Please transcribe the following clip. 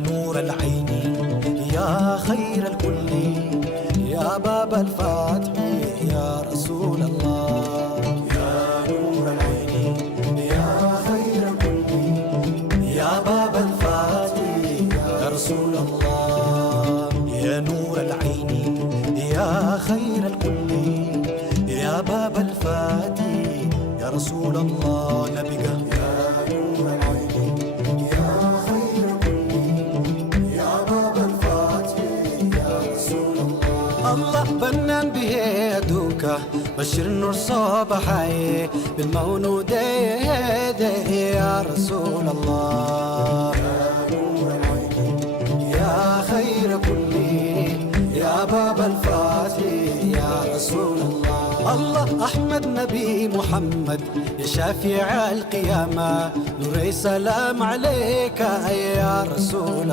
نور العين يا خير الكل يا باب الفتح يا رسول الله. يا نور العين يا خير الكل يا باب الفتح يا رسول الله. يا نور العين يا خير الكل يا باب الفتح يا رسول الله. نبيك يا نور العين يا خير الكل يا باب الفتح يا رسول الله. الله بنان بيدك بشر النور صباحي بالمولود يا رسول الله. يا نور العين يا خير كل يا باب الفتح يا رسول الله. الله أحمد نبي محمد يا شافع القيامة نوري سلام عليك يا رسول